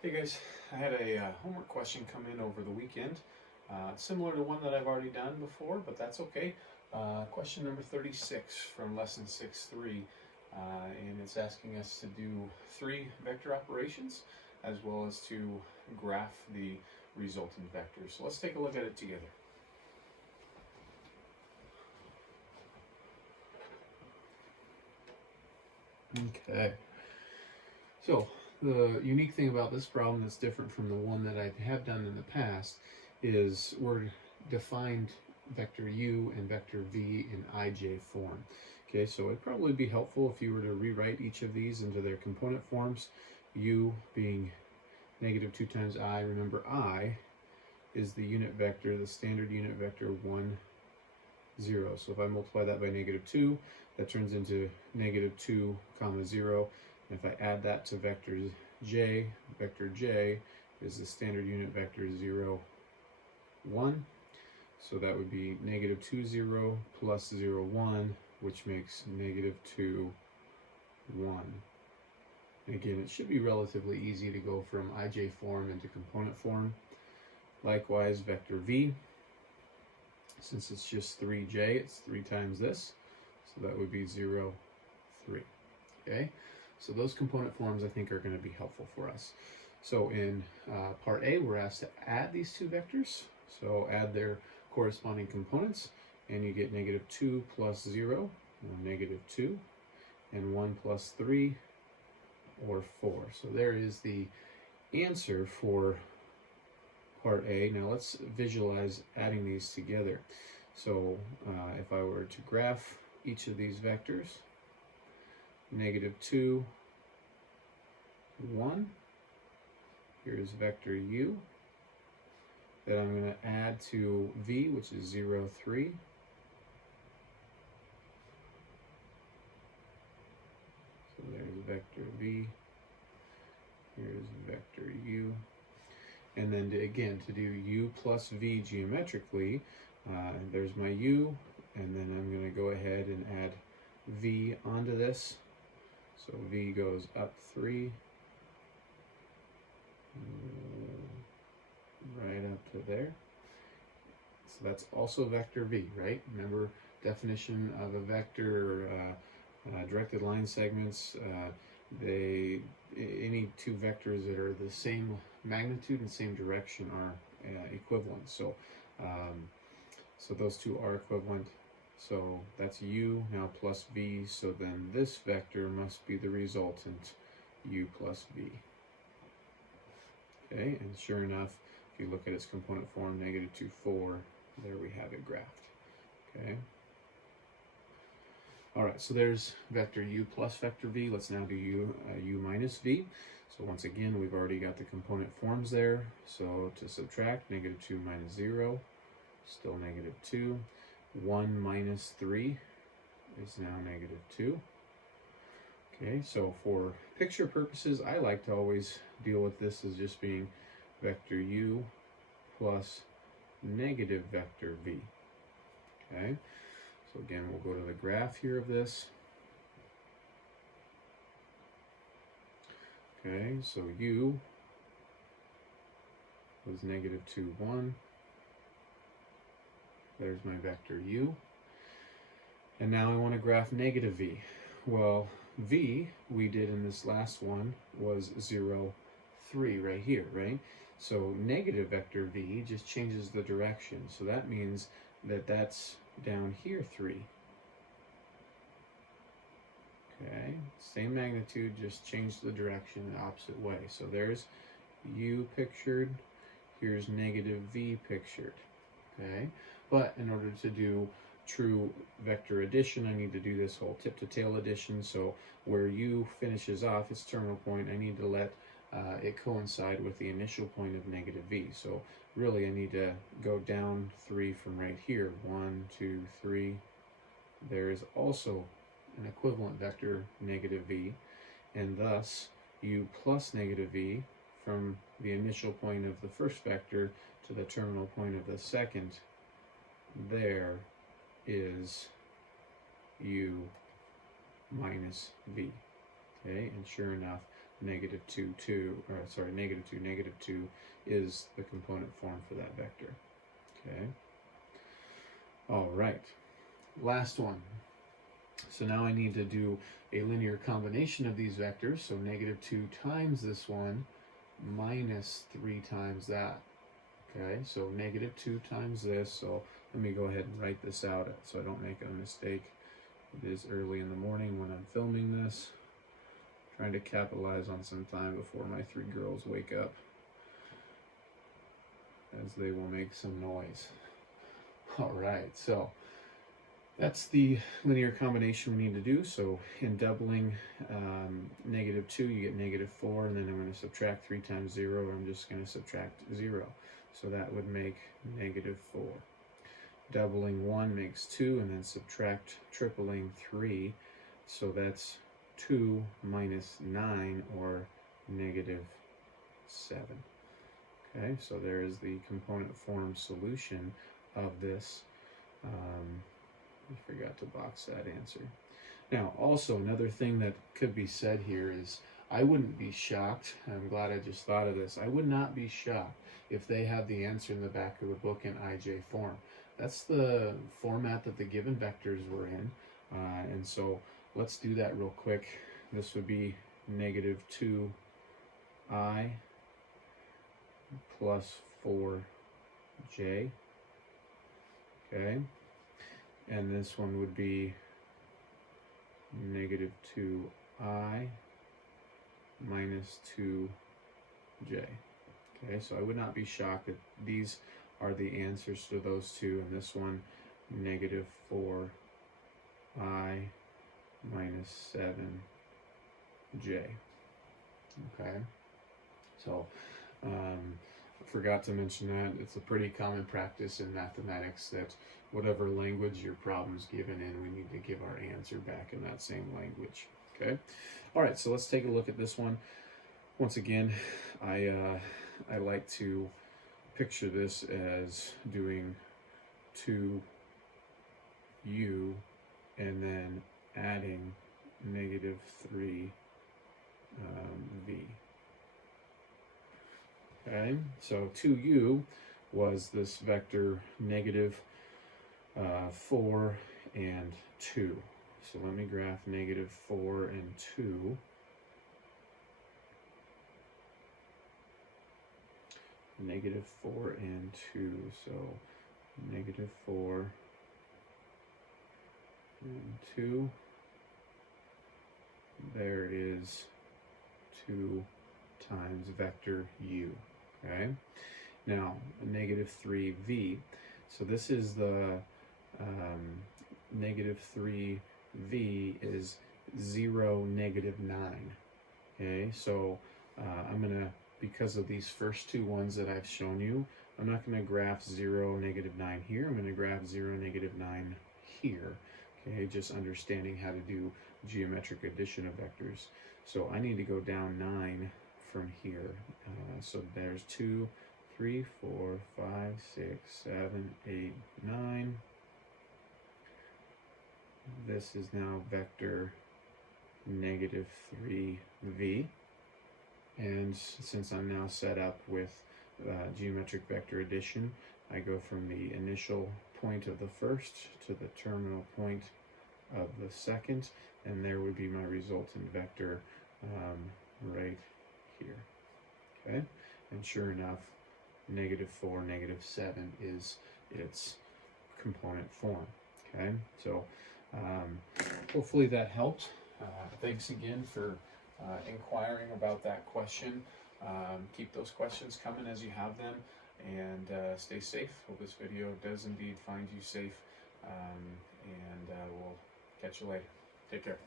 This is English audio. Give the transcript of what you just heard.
Hey guys, I had a homework question come in over the weekend, similar to one that I've already done before, but that's okay. Question number 36 from lesson 6.3, and it's asking us to do 3 vector operations as well as to graph the resultant vectors. So let's take a look at it together. Okay, so the unique thing about this problem that's different from the one that I have done in the past is we're defined vector u and vector v in ij form. Okay, so it'd probably be helpful if you were to rewrite each of these into their component forms. U being negative 2 times I. Remember, I is the unit vector, the standard unit vector 1, 0. So if I multiply that by negative 2, that turns into negative 2 comma 0. And if I add that to vector j is the standard unit vector 0, 1. So that would be negative 2, 0 plus 0, 1, which makes negative 2, 1. And again, it should be relatively easy to go from ij form into component form. Likewise, vector v, since it's just 3j, it's 3 times this, so that would be 0, 3. Okay, so those component forms I think are going to be helpful for us. So in part A, we're asked to add these two vectors, so add their corresponding components, and you get negative 2 plus 0, or negative 2, and 1 plus 3, or 4. So there is the answer for part A. Now let's visualize adding these together. So if I were to graph each of these vectors, negative 2, 1, here's vector u, that I'm going to add to v, which is 0, 3. So there's vector v, here's vector u. And then again, to do u plus v geometrically, there's my u, and then I'm going to go ahead and add v onto this. So v goes up 3, right up to there. So that's also vector v, right? Remember, definition of a vector, directed line segments, any two vectors that are the same magnitude and same direction are equivalent. So so those two are equivalent. So that's u now plus v, so then this vector must be the resultant, u plus v. Okay, and sure enough, if you look at its component form, negative 2, 4, there we have it graphed. Okay. All right, so there's vector u plus vector v. Let's now do u minus v. So once again, we've already got the component forms there. So to subtract, negative 2 minus 0, still negative 2. 1 minus 3 is now negative 2. Okay, so for picture purposes, I like to always deal with this as just being vector u plus negative vector v. Okay, so again, we'll go to the graph here of this. Okay, so u was negative 2, 1. There's my vector u. And now I want to graph negative v. Well, v, we did in this last one, was 0, 3 right here, right? So negative vector v just changes the direction. So that means that that's down here 3. Okay, same magnitude, just change the direction the opposite way. So there's u pictured, here's negative v pictured. Okay, but in order to do true vector addition, I need to do this whole tip to tail addition. So where u finishes off its terminal point, I need to let it coincide with the initial point of negative v. So really I need to go down 3 from right here. 1, 2, 3. There is also an equivalent vector, negative v, and thus u plus negative v from the initial point of the first vector to the terminal point of the second, there is u minus v. Okay, and sure enough, negative 2, 2, or sorry, negative 2, negative 2 is the component form for that vector. Okay. All right. Last one. So now I need to do a linear combination of these vectors. So negative 2 times this one minus 3 times that. Okay, so negative 2 times this. So let me go ahead and write this out so I don't make a mistake. It is early in the morning when I'm filming this. Trying to capitalize on some time before my 3 girls wake up, as they will make some noise. All right, so that's the linear combination we need to do. So in doubling negative 2, you get negative 4, and then I'm going to subtract 3 times 0, or I'm just going to subtract 0. So that would make negative 4. Doubling 1 makes 2, and then subtract tripling 3. So that's 2 minus 9, or negative 7. Okay, so there is the component form solution of this. I forgot to box that answer. Now, also another thing that could be said here is I wouldn't be shocked, I'm glad I just thought of this, I would not be shocked if they have the answer in the back of the book in IJ form. That's the format that the given vectors were in, and so let's do that real quick. This would be negative 2i plus 4j, okay? And this one would be negative 2i minus 2j. Okay, so I would not be shocked that these are the answers to those two, and this one, negative 4i minus 7j. Okay, so I forgot to mention that it's a pretty common practice in mathematics that whatever language your problem's given in, we need to give our answer back in that same language. Okay, all right, so let's take a look at this one. Once again, I like to picture this as doing 2u and then adding negative 3v. Okay, so 2u was this vector negative 4 and 2. So let me graph negative 4 and 2. Negative 4 and 2. So negative 4 and 2. There is 2 times vector u. Okay, now negative 3v. So this is the negative 3v is 0, negative 9. Okay, so I'm going to, because of these first two ones that I've shown you, I'm not going to graph 0, negative 9 here. I'm going to graph 0, negative 9 here. Okay, just understanding how to do geometric addition of vectors. So I need to go down 9 from here. So there's 2, 3, 4, 5, 6, 7, 8, 9. This is now vector negative 3v. And since I'm now set up with geometric vector addition, I go from the initial point of the first to the terminal point of the second, and there would be my resultant vector right here. Okay, and sure enough, negative 4, negative 7 is its component form. Okay, so hopefully that helped. Thanks again for inquiring about that question. Keep those questions coming as you have them, and stay safe. Hope this video does indeed find you safe, and we'll catch you later. Take care.